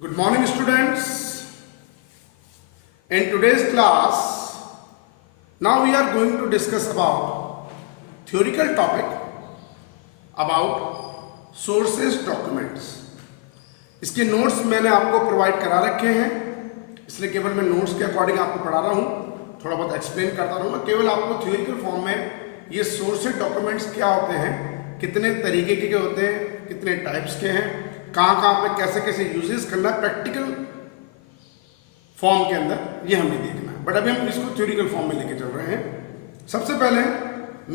Good morning, students. In today's class, now we are going to discuss about theoretical topic about sources documents. इसके notes मैंने आपको provide करा रखे हैं, इसलिए केवल मैं नोट्स के अकॉर्डिंग आपको पढ़ा रहा हूँ, थोड़ा बहुत एक्सप्लेन करता रहूँगा। केवल आपको थ्योरिकल फॉर्म में ये सोर्सेज डॉक्यूमेंट्स क्या होते हैं, कितने तरीके के होते हैं, कितने टाइप्स के हैं, कहाँ पे कैसे कैसे यूजेस करना है प्रैक्टिकल फॉर्म के अंदर, ये हमें देखना है। बट अभी हम इसको थ्योरिकल फॉर्म में लेके चल रहे हैं। सबसे पहले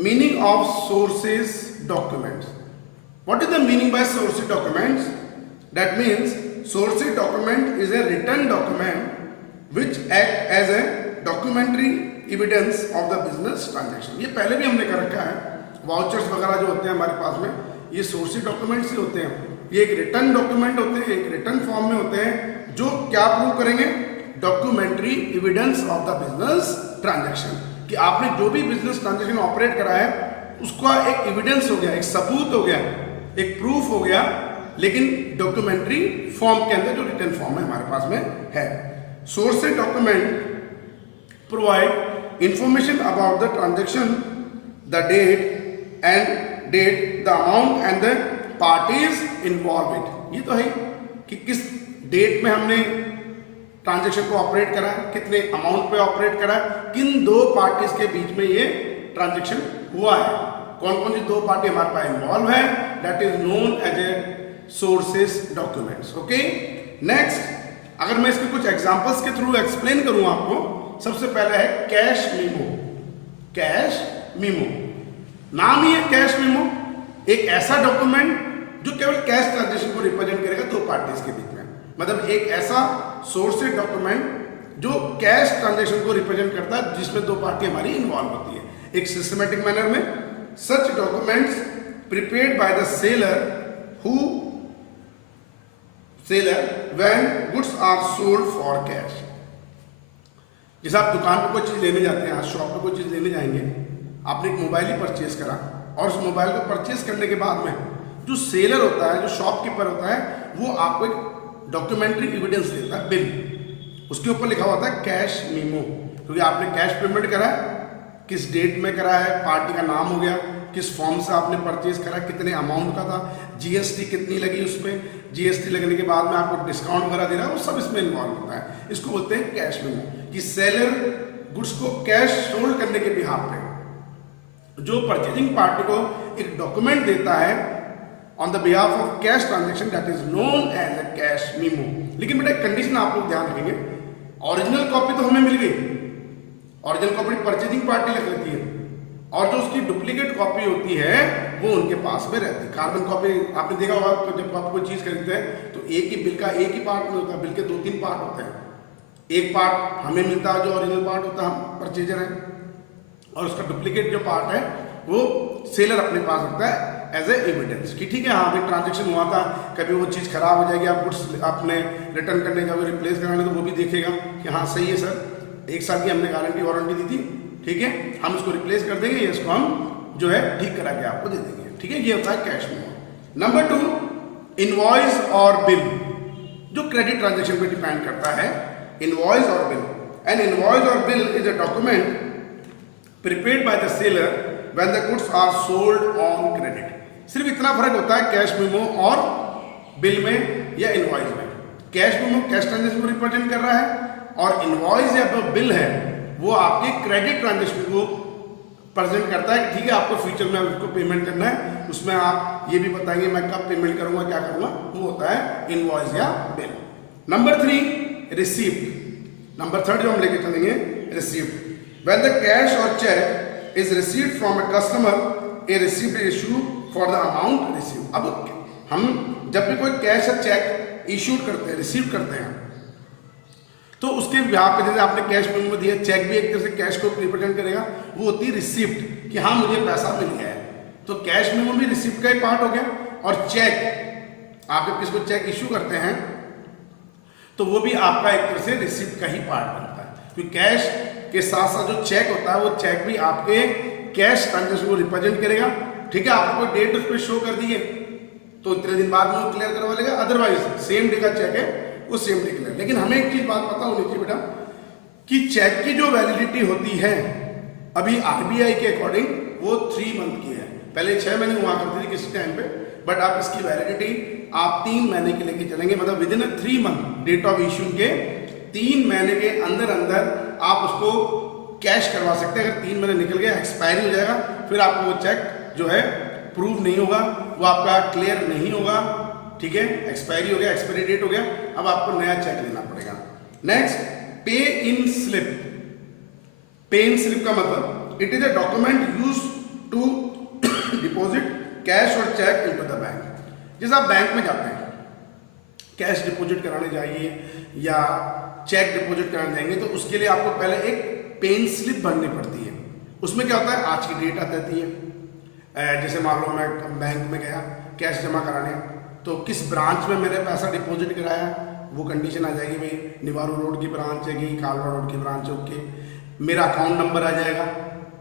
meaning of sources documents. What is the meaning by sources documents? That means sources document is a written document which act as a documentary evidence of the business transaction. ये पहले भी हमने कर रखा है। वाउचर्स वगैरह जो होते हैं हमारे पास में, ये सोर्सेज डॉक्यूमेंट्स ही होते हैं। ये एक रिटर्न डॉक्यूमेंट होते हैं, एक रिटर्न फॉर्म में होते हैं, जो क्या प्रूव करेंगे? Documentary evidence of the business transaction, कि आपने जो भी बिजनेस ट्रांजैक्शन ऑपरेट करा है उसका एक एविडेंस हो गया, एक सबूत हो गया, एक प्रूफ हो गया, लेकिन डॉक्यूमेंट्री फॉर्म के अंदर जो रिटर्न फॉर्म है हमारे पास में है। Sources document provide information about the transaction, the date, the amount and the parties involve. ये तो है कि किस डेट में हमने ट्रांजैक्शन को ऑपरेट करा है, कितने अमाउंट पे ऑपरेट करा है, किन दो पार्टीज के बीच में ये ट्रांजैक्शन हुआ है, कौन कौन सी दो पार्टी हमारे पास इन्वॉल्व है, that is known as a sources documents. Okay, next अगर मैं इसके कुछ एग्जांपल्स के थ्रू एक्सप्लेन करूं आपको, सबसे पहले है कैश मीमो। कैश मीमो नाम ही है कैश मीमो, एक ऐसा डॉक्यूमेंट जो केवल कैश ट्रांजैक्शन को रिप्रेजेंट करेगा दो पार्टीज के बीच में। मतलब एक ऐसा सोर्सेज डॉक्यूमेंट जो कैश ट्रांजैक्शन को रिप्रेजेंट करता है जिसमें दो पार्टी हमारी इन्वॉल्व होती है एक सिस्टमैटिक मैनर में। Such documents prepared by the seller when goods are sold for cash. जैसे आप दुकान पे कोई चीज लेने जाते हैं, आज शॉप पे कोई चीज लेने जाएंगे, आपने एक मोबाइल ही परचेज करा और उस मोबाइल को परचेज करने के बाद में जो सेलर होता है, जो शॉपकीपर होता है, वो आपको एक डॉक्यूमेंट्री एविडेंस देता है, बिल। उसके ऊपर लिखा होता है कैश मीमो, क्योंकि आपने कैश पेमेंट करा है, किस डेट में करा है, पार्टी का नाम हो गया, किस फॉर्म से आपने परचेज करा, कितने अमाउंट का था, जीएसटी कितनी लगी उसमें, जीएसटी लगने के बाद में आपको डिस्काउंट वगैरह दे रहा है, वो सब इसमें इन्वॉल्व होता है। इसको बोलते हैं कैश मीमो, कि सेलर गुड्स को कैश सोल्ड करने के बिहाफ पे जो परचेजिंग पार्टी को एक डॉक्यूमेंट देता है on the behalf of cash transaction, that is known as a cash memo. लेकिन बेटा एक कंडीशन आप लोग ध्यान रखेंगे, ओरिजिनल कॉपी तो हमें मिल गई, ओरिजिनल कॉपी परचेजिंग पार्टी लिख लेती है, और जो उसकी डुप्लीकेट कॉपी होती है वो उनके पास में रहती है। कार्बन कॉपी आपने देखा होगा, तो जब आप कोई चीज खरीदते हैं तो एक ही बिल का एक ही पार्ट में होता है, बिल के दो तीन पार्ट होते हैं। एक पार्ट हमें मिलता है जो ओरिजिनल पार्ट होता है, हम परचेजर हैं, और उसका डुप्लीकेट जो पार्ट है वो सेलर अपने पास रखता है एज ए एविडेंस, कि ठीक है हाँ भाई ट्रांजैक्शन हुआ था, कभी वो चीज़ खराब हो जाएगी, आप गुड्स आपने रिटर्न करने जाओगे, रिप्लेस कराने, तो वो भी देखेगा कि हाँ सही है सर, एक साल की हमने गारंटी वारंटी दी थी, ठीक है हम इसको रिप्लेस कर देंगे, इसको हम जो है ठीक करा के आपको दे देंगे, ठीक है। ये होता है कैश मीमो। नंबर 2, इनवॉइस और बिल, जो क्रेडिट ट्रांजेक्शन पे डिपेंड करता है, इनवॉइस और बिल। एन इनवॉइस और bill is a document prepared by the seller when the goods are sold on credit. सिर्फ इतना फर्क होता है कैश मीमो और बिल में या इनवॉइस में। कैश मीमो कैश ट्रांजैक्शन को रिप्रेजेंट कर रहा है, और इनवॉइस या जो बिल है वो आपके क्रेडिट ट्रांजैक्शन को प्रेजेंट करता है, ठीक है आपको फ्यूचर में उसको पेमेंट करना है, उसमें आप ये भी बताएंगे मैं कब पेमेंट करूंगा, क्या करूंगा, वो होता है इनवॉइस या बिल। Number 3, receipt. नंबर 3 जो हम लेके चलेंगे, receipt. When the cash or check is received from a customer, a receipt is issued for the amount received. अब हम जब भी कोई कैश या चेक इश्यूड करते हैं, रिसीव करते हैं, तो उसके यहाँ पे जैसे आपने कैश में दिया, चेक भी एक तरह से कैश को रिप्रेजेंट करेगा, वो होती है रिसिप्ट, कि हाँ मुझे पैसा मिल गया है। तो कैश में भी रिसिप्ट का ही पार्ट हो गया, और चेक आप जब किसको चेक इश्यू करते हैं तो वो भी आपका एक तरह से रिसिप्ट का ही पार्ट बनता है, क्योंकि कैश के साथ साथ जो चेक होता है वो चेक भी आपके कैश ट्रांजैक्शन को रिप्रेजेंट करेगा, ठीक है। आपको डेट उस पर शो कर दी है तो इतने दिन बाद में वो क्लियर करवा लेगा, अदरवाइज सेम डे का चेक है वो सेम डिक्लेयर। लेकिन हमें एक चीज बात पता होनी चाहिए बेटा कि चेक की जो वैलिडिटी होती है अभी आरबीआई के अकॉर्डिंग वो 3 मंथ की है। पहले 6 महीने हुआ करती थी किसी टाइम पे, बट आप इसकी वैलिडिटी आप 3 महीने के लेके चलेंगे, मतलब within 3 month date of issue के 3 महीने के अंदर अंदर आप उसको कैश करवा सकते हैं। अगर 3 महीने निकल गया एक्सपायरी हो जाएगा, फिर आपको वो चेक जो है प्रूव नहीं होगा, वो आपका क्लियर नहीं होगा, ठीक है, एक्सपायरी हो गया, एक्सपायरी डेट हो गया, अब आपको नया चेक लेना पड़ेगा। नेक्स्ट, पे इन स्लिप। पे इन स्लिप का मतलब it is a document use to deposit cash और चेक इनटू द बैंक। जैसे आप बैंक में जाते हैं, कैश डिपॉजिट कराने जाइए या चेक डिपॉजिट कराने जाएंगे, तो उसके लिए आपको पहले एक पे इन स्लिप भरनी पड़ती है। उसमें क्या होता है, आज की डेट आ जाती है। जैसे मान लो मैं बैंक में गया कैश जमा कराने, तो किस ब्रांच में मैंने पैसा डिपॉजिट कराया वो कंडीशन आ जाएगी, भाई निवारू रोड की ब्रांच है कि कालवा रोड की ब्रांच है, ओके। मेरा अकाउंट नंबर आ जाएगा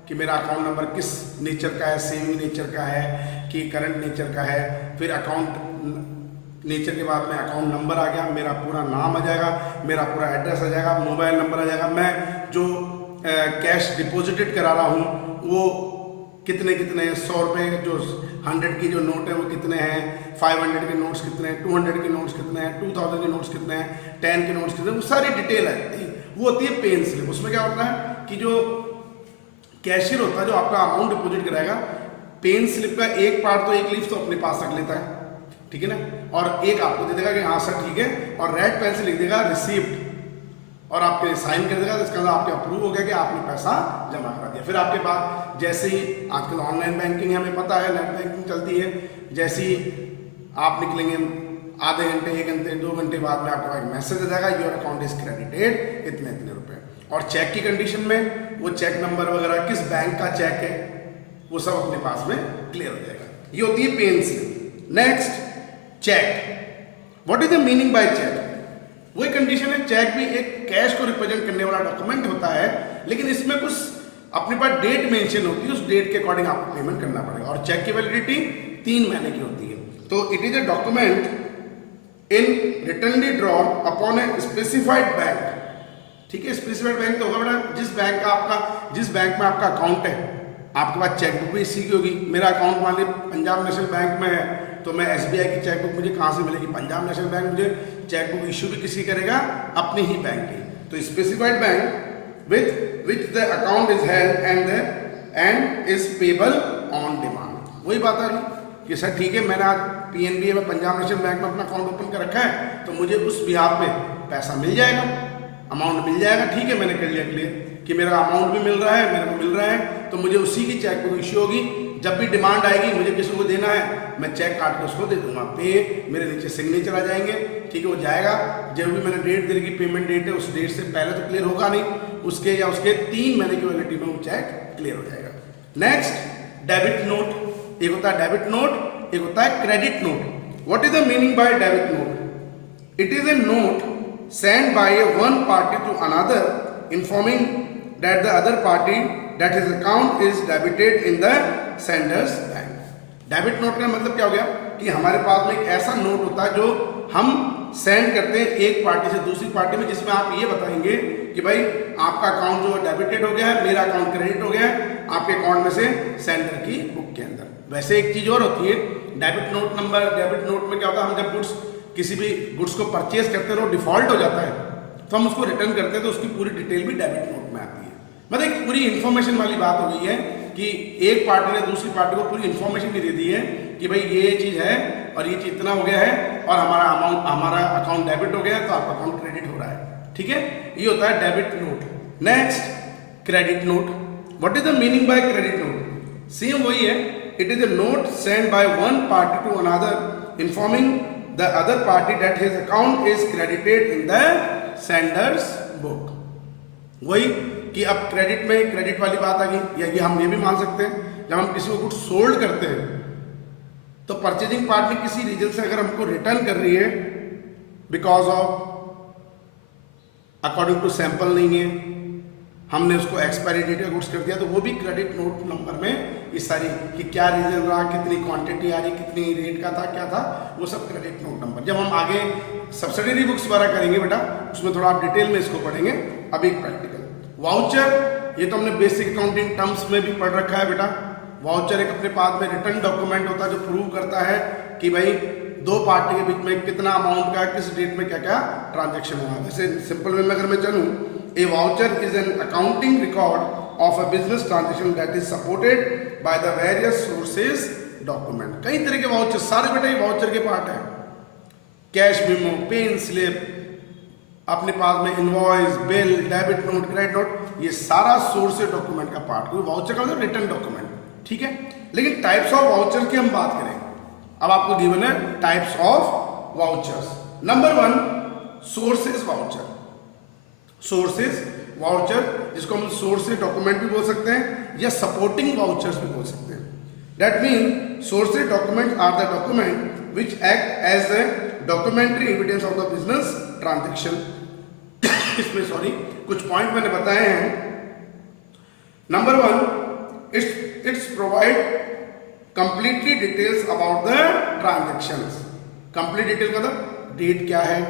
कि मेरा अकाउंट नंबर किस नेचर का है, सेविंग नेचर का है कि करंट नेचर का है। फिर अकाउंट नेचर के बाद में अकाउंट नंबर आ गया, मेरा पूरा नाम आ जाएगा, मेरा पूरा एड्रेस आ जाएगा, मोबाइल नंबर आ जाएगा, मैं जो कैश डिपॉजिटेड करा रहा हूँ वो कितने 100 रुपये जो 100 की जो नोट है वो कितने हैं, 500 के नोट्स कितने हैं, 200 के नोट्स कितने हैं, 2000 के नोट्स कितने हैं, 10 के नोट्स कितने हैं, वो सारी डिटेल है, वो होती है पे इन स्लिप। उसमें क्या होता है कि जो कैशियर होता है जो आपका अमाउंट डिपॉजिट कराएगा, पे इन स्लिप का एक पार्ट तो एक लीफ तो अपने पास रख लेता है, ठीक है ना, और एक आपको दे देगा कि हाँ सर ठीक है, और रेड पेन से लिख देगा रिसीव्ड और आपके साइन कर देगा, तो इसका मतलब आपके अप्रूव हो गया कि आपने पैसा जमा करा दिया। फिर आपके बाद जैसे ही आजकल ऑनलाइन बैंकिंग है, हमें पता है नेट बैंकिंग चलती है, जैसे ही आप निकलेंगे आधे घंटे 1 घंटे 2 घंटे बाद में आपके पास मैसेज आ जाएगा योर अकाउंट इज क्रेडिटेड इतने रुपए। और चेक की कंडीशन में वो चेक नंबर वगैरह किस बैंक का चेक है वो सब अपने पास में क्लियर हो जाएगा। ये होती है pay in slip. Next, cheque. What is the meaning by cheque? वही कंडीशन है, चेक भी एक कैश को रिप्रेजेंट करने वाला डॉक्यूमेंट होता है, लेकिन इसमें कुछ अपने पास डेट मेंशन होती है, उस डेट के अकॉर्डिंग आपको पेमेंट करना पड़ेगा। और चेक की वैलिडिटी 3 महीने की होती है। तो it is a document in returnly drawn upon a specified bank, ठीक है। स्पेसिफाइड बैंक तो होगा बेटा जिस बैंक में आपका अकाउंट है, आपके पास चेकबुक भी इसी की होगी। मेरा अकाउंट मान लीजिए पंजाब नेशनल बैंक में है, तो मैं एसबीआई की चेकबुक मुझे कहाँ से मिलेगी? पंजाब नेशनल बैंक मुझे चेकबुक इश्यू भी किसी करेगा? अपने ही बैंक की। तो specified bank which the account is held and is payable on demand. वही बात आ रही कि सर ठीक है, मैंने आज पीएनबी में पंजाब नेशनल बैंक में अपना अकाउंट ओपन कर रखा है, तो मुझे उस बिहाफ पे पैसा मिल जाएगा, अमाउंट मिल जाएगा, ठीक है, मैंने कर लिया क्लियर कि मेरा अमाउंट भी मिल रहा है, मेरे को मिल रहा है, तो मुझे उसी की चेकबुक इश्यू होगी। जब भी डिमांड आएगी मुझे किसी को देना है, मैं चेक काट के उसको दे दूंगा, पे मेरे नीचे सिग्नेचर आ जाएंगे, ठीक है, वो जाएगा। जब भी मैंने डेट दे रखी पेमेंट डेट है, उस डेट से पहले तो क्लियर होगा नहीं, उसके या उसके 3 महीने की वैलिडिटी में वो चेक क्लियर हो जाएगा। Next, debit note. एक होता है डेबिट नोट, एक होता है credit note. What is the meaning bye debit note? It is a note sent by one party to another informing that the other party that his account is debited in the sender's bank. Debit note का मतलब क्या हो गया कि हमारे पास में एक ऐसा नोट होता है जो हम सेंड करते हैं एक पार्टी से दूसरी पार्टी में, जिसमें आप ये बताएंगे कि भाई आपका अकाउंट जो डेबिटेड हो गया है, मेरा अकाउंट क्रेडिट हो गया है आपके अकाउंट में से सेंडर की बुक के अंदर। वैसे एक चीज और होती है debit note number. Debit note में क्या होता है, हम जब गुड्स किसी भी गुड्स को परचेज करते हैं, डिफॉल्ट हो जाता है, तो हम उसको रिटर्न करते हैं, तो उसकी पूरी डिटेल भी डेबिट नोट में आती है। मतलब एक पूरी इन्फॉर्मेशन वाली बात हो गई है कि एक पार्टी ने दूसरी पार्टी को पूरी इन्फॉर्मेशन भी दे दी है कि भाई ये चीज है और ये चीज इतना हो गया है और हमारा अकाउंट डेबिट हो गया है, तो आपका अकाउंट क्रेडिट हो रहा है, ठीक है। ये होता है debit note. Next, credit note. What is the meaning by credit note? Same वही है, it is a note send by one party to another informing the other party that his account is credited in the sender's book। वही कि अब credit में credit वाली बात आ गई, या ये हम ये भी मान सकते हैं जब हम किसी को गुड्स सोल्ड करते हैं तो परचेजिंग पार्टी किसी रीजन से अगर हमको रिटर्न कर रही है because of according to sample नहीं है, हमने उसको एक्सपायरी डेट का गुड्स कर दिया तो वो भी क्रेडिट नोट नंबर में ये सारी कि क्या रीजन रहा, कितनी क्वांटिटी आ रही, कितनी रेट का था, क्या था, वो सब क्रेडिट नोट नंबर। जब हम आगे सब्सिडरी बुक्स वगैरह करेंगे बेटा उसमें थोड़ा आप डिटेल में इसको पढ़ेंगे। अभी प्रैक्टिकल वाउचर, ये तो हमने बेसिक अकाउंटिंग टर्म्स में भी पढ़ रखा है बेटा। वाउचर एक अपने पास में रिटर्न डॉक्यूमेंट होता है जो प्रूव करता है कि भाई दो पार्टी के बीच में कितना अमाउंट का किस डेट में क्या क्या ट्रांजेक्शन हुआ। जैसे सिंपल वे में अगर मैं चलूँ, a voucher is an accounting record of a business transaction that is supported by the various sources document. कई तरह के वाउचर, सारे बेटा ये वाउचर के पार्ट है। कैश मेमो, पेन स्लिप, अपने पास में invoice, bill, debit note, credit note, ये सारा सोर्सेज डॉक्यूमेंट का पार्ट। क्योंकि वाउचर का मतलब रिटर्न डॉक्यूमेंट, ठीक है। लेकिन टाइप्स ऑफ वाउचर की हम बात करें, अब आपको गिवन है types of vouchers. Number 1 sources voucher. Sources voucher जिसको हम सोर्सेज डॉक्यूमेंट भी बोल सकते हैं या सपोर्टिंग वाउचर्स भी बोल सकते हैं। That mean sources document are the document which act as the documentary evidence of the business transaction. इसमें सॉरी कुछ पॉइंट मैंने बताए हैं। Number 1 it's provide completely details about the transactions. Complete detail मतलब डेट क्या है,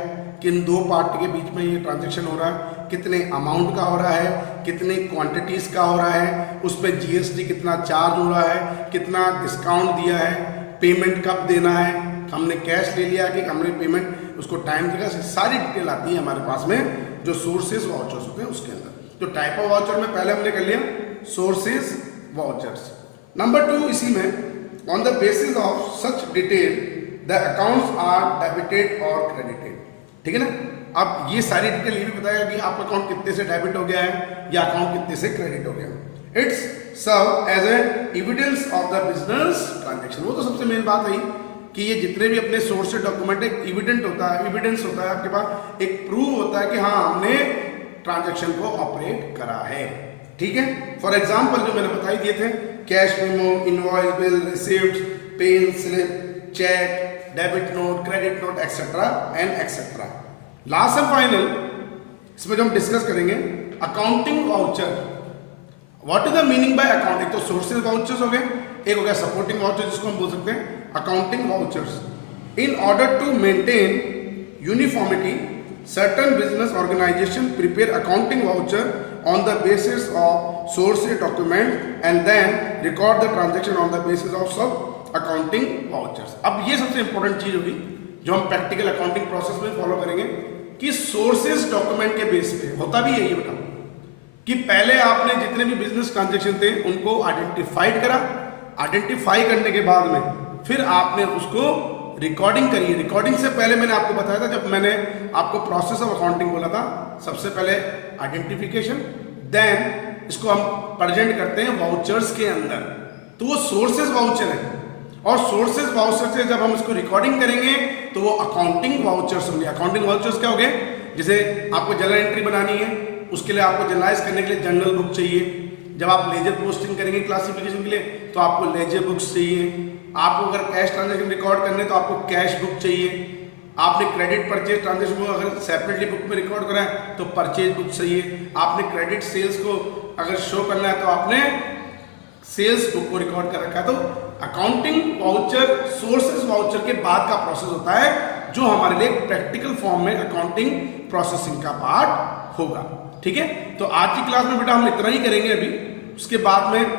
किन दो पार्टी के बीच में ये ट्रांजेक्शन हो रहा है, कितने अमाउंट का हो रहा है, कितने क्वांटिटीज का हो रहा है, उस पर जीएसटी कितना चार्ज हो रहा है, कितना डिस्काउंट दिया है, पेमेंट कब देना है, हमने कैश ले लिया कि हमने पेमेंट उसको टाइम देगा, सारी डिटेल आती है हमारे पास में जो सोर्सेज वाउचर्स होते हैं उसके अंदर। तो टाइप ऑफ वाउचर में पहले हमने कर लिया सोर्सेज वाउचर्स। नंबर 2 इसी में on the basis of such detail the accounts are debited और क्रेडिटेड, ठीक है ना। अब ये सारी डिटेल ये भी बताएगा कि आपका अकाउंट कितने से डेबिट हो गया है या अकाउंट कितने से क्रेडिट हो गया। It's serve as a evidence of the business transaction. वो तो सबसे मेन बात है कि ये जितने भी अपने सोर्स डॉक्यूमेंट एक एविडेंट होता है, एविडेंस होता है आपके पास, एक प्रूव होता है कि हाँ हमने ट्रांजेक्शन को ऑपरेट करा है, ठीक है। फॉर एग्जाम्पल जो मैंने बताई दिए थे, cash memo, invoice, bill, receipt, pen slip, cheque, debit note, credit note etcetera and etcetera. Last and final इसमें जो हम डिस्कस करेंगे accounting voucher. What is the meaning by accounting? तो सोर्सेज वाउचर्स हो गए, एक हो गया सपोर्टिंग वाउचर जिसको हम बोल सकते हैं accounting vouchers. In order to maintain uniformity certain business organization prepare accounting voucher on the basis of source document and then record the transaction on the basis of sub accounting vouchers। अब ये सबसे important चीज होगी जो हम practical accounting process में follow करेंगे कि सोर्सेज डॉक्यूमेंट के बेस पे होता भी यही बेटा कि पहले आपने जितने भी बिजनेस ट्रांजेक्शन थे उनको आइडेंटिफाइड करा, आइडेंटिफाई करने के बाद में फिर आपने उसको रिकॉर्डिंग करिए। रिकॉर्डिंग से पहले मैंने आपको बताया था, जब मैंने आपको प्रोसेस ऑफ अकाउंटिंग बोला था, सबसे पहले आइडेंटिफिकेशन, देन इसको हम प्रेजेंट करते हैं वाउचर्स के अंदर, तो वो सोर्सेज वाउचर है। और सोर्सेज वाउचर से जब हम इसको रिकॉर्डिंग करेंगे तो वो अकाउंटिंग वाउचर्स होंगे। अकाउंटिंग वाउचर्स क्या हो गए? जैसे आपको जर्नल एंट्री बनानी है, उसके लिए आपको जर्नलाइज करने के लिए जर्नल बुक चाहिए। जब आप लेजर पोस्टिंग करेंगे क्लासिफिकेशन के लिए तो आपको लेजर बुक्स चाहिए। आपको अगर कैश ट्रांजेक्शन रिकॉर्ड करने तो आपको कैश बुक चाहिए। आपने क्रेडिट परचेज ट्रांजेक्शन को अगर सेपरेटली बुक में रिकॉर्ड करा है तो परचेज बुक चाहिए। आपने क्रेडिट सेल्स को अगर शो करना है तो आपने सेल्स बुक को रिकॉर्ड कर रखा है। तो अकाउंटिंग वाउचर सोर्सेज वाउचर के बाद का प्रोसेस होता है जो हमारे लिए प्रैक्टिकल फॉर्म में अकाउंटिंग प्रोसेसिंग का पार्ट होगा, ठीक है। तो आज की क्लास में बेटा हम इतना ही करेंगे अभी, उसके बाद में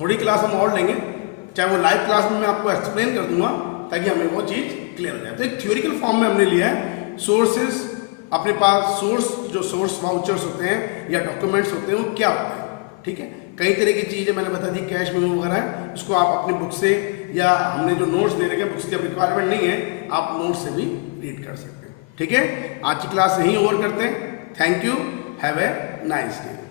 थोड़ी क्लास हम और लेंगे, चाहे वो लाइव क्लास में मैं आपको एक्सप्लेन कर दूंगा ताकि हमें वो चीज़ क्लियर हो जाए। तो एक थ्योरिकल फॉर्म में हमने लिया है सोर्सेज, अपने पास सोर्स जो सोर्स वाउचर्स होते हैं या डॉक्यूमेंट्स होते हैं वो क्या होते हैं, ठीक है। कई तरह की चीज़ें मैंने बता दी, कैश मेमो वगैरह है, उसको आप अपनी बुक से या हमने जो नोट्स दे रखे हैं बुक्स की रिक्वायरमेंट नहीं है, आप नोट्स से भी रीड कर सकते हैं, ठीक है। आज की क्लास यहीं ओवर करते हैं। Thank you, have a nice day.